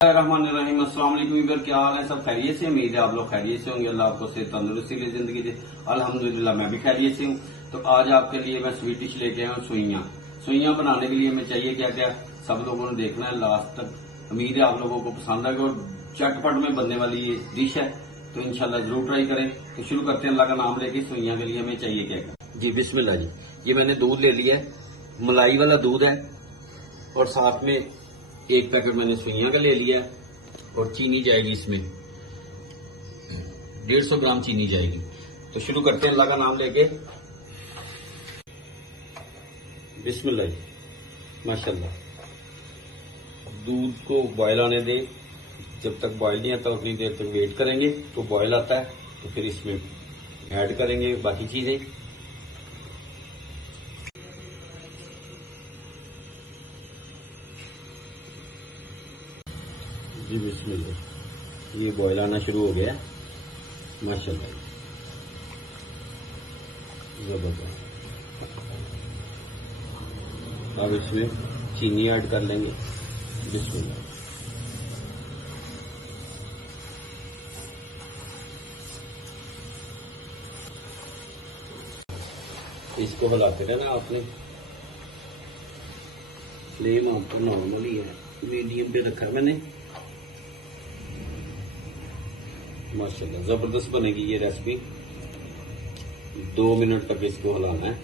रहमानिर्रहीम। अस्सलाम वालेकुम वीवर, क्या हाल है? सब खैरियत से? उम्मीद है आप लोग खैरियत से होंगे। अल्लाह आपको सेहत तंदुरुस्ती की जिंदगी दे। अल्हम्दुलिल्लाह मैं भी खैरियत से हूँ। तो आज आपके लिए मैं स्वीट डिश लेके आया हूँ, सुइयां। सुइयां बनाने के लिए हमें चाहिए क्या क्या, सब लोगों ने देखना है लास्ट तक। उम्मीद है आप लोगों को पसंद आएगा और चटपट में बनने वाली ये डिश है, तो इंशाल्लाह जरूर ट्राई करें। तो शुरू करते हैं अल्लाह का नाम लेके। सुइयां के लिए हमें चाहिए क्या क्या जी? बिस्मिल्लाह जी। ये मैंने दूध ले लिया है, मलाई वाला दूध है, और साथ में एक पैकेट मैंने सुइयां का ले लिया है, और चीनी जाएगी इसमें 150 ग्राम चीनी जाएगी। तो शुरू करते हैं अल्लाह का नाम लेके। बिस्मिल्लाह जी, माशाल्लाह। दूध को बॉयल आने दे, जब तक बॉयल नहीं आता उतनी देर तक वेट करेंगे। तो बॉयल आता है तो फिर इसमें ऐड करेंगे बाकी चीजें। जी बिस्मिल्लाह, ये बॉयल आना शुरू हो गया है माशाल्लाह, जबरदस्त। अब इसमें चीनी ऐड कर लेंगे। बिस्मिल्लाह। इसको हिलाते रहना आपने। फ्लेम आपका नॉर्मल ही है, मीडियम पे रखा है मैंने। माशाल्लाह जबरदस्त बनेगी ये रेसिपी। 2 मिनट तक इसको हिलाना है,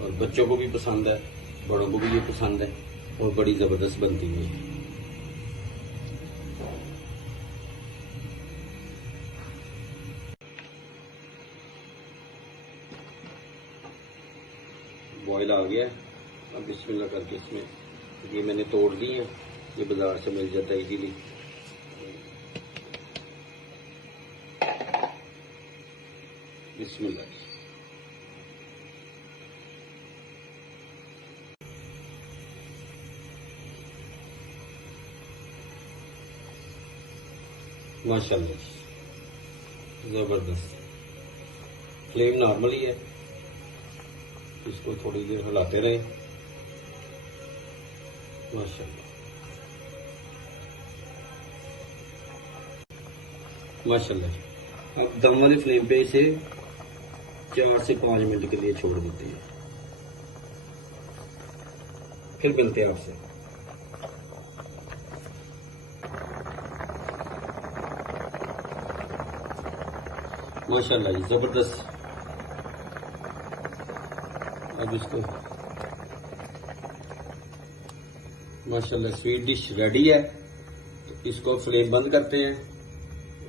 और बच्चों को भी पसंद है, बड़ों को भी ये पसंद है, और बड़ी जबरदस्त बनती है। बॉयल आ गया। अब बिस्मिल्लाह करके इसमें ये मैंने तोड़ दी है, ये बाजार से मिल जाता है इजीली। बिस्मिल्लाह। माशाल्लाह जबरदस्त। फ्लेम नॉर्मल ही है, इसको थोड़ी देर हिलाते रहे। माशाल्लाह माशाल्लाह। अब दम वाली फ्लेम पे इसे 4 से 5 मिनट के लिए छोड़ देते हैं, फिर मिलते हैं आपसे। माशाल्लाह जी जबरदस्त। अब इसको माशाल्लाह स्वीट डिश रेडी है। तो इसको फ्लेम बंद करते हैं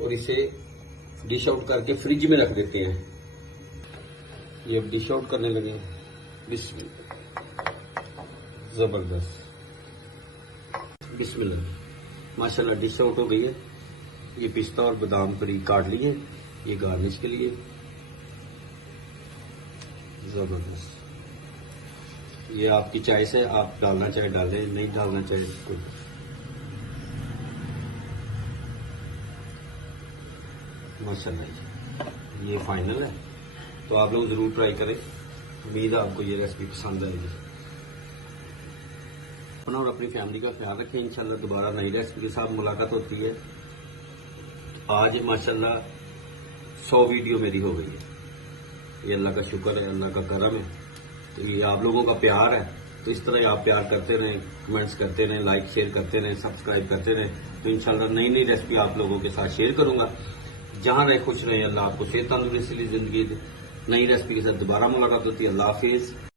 और इसे डिश आउट करके फ्रिज में रख देते हैं। ये अब डिश आउट करने लगे। बिस्मिल्लाह, जबरदस्त। बिस्मिल्लाह, माशाल्लाह डिश आउट हो गई है। ये पिस्ता और बादाम बारीक काट लिए, ये गार्निश के लिए। जबरदस्त। ये आपकी चॉइस है, आप डालना चाहे डालें, नहीं डालना चाहे कोई। माशाल्लाह ये फाइनल है। तो आप लोग जरूर ट्राई करें। उम्मीद है आपको ये रेसिपी पसंद आएगी। अपना और अपनी फैमिली का ख्याल रखें। इंशाल्लाह दोबारा नई रेसिपी के साथ मुलाकात होती है। आज माशाल्लाह 100 वीडियो मेरी हो गई है। ये अल्लाह का शुक्र है, अल्लाह का करम है। तो ये आप लोगों का प्यार है। तो इस तरह आप प्यार करते रहें, कमेंट्स करते रहें, लाइक शेयर करते रहें, सब्सक्राइब करते रहें। तो इंशाल्लाह नई नई रेसिपी आप लोगों के साथ शेयर करूंगा। जहां रहे खुश रहें। अल्लाह आपको सेहत तंदुरुस्ती जिंदगी दे। नई रेसिपी के साथ दोबारा मुलाकात होती है। अल्लाह हाफिज।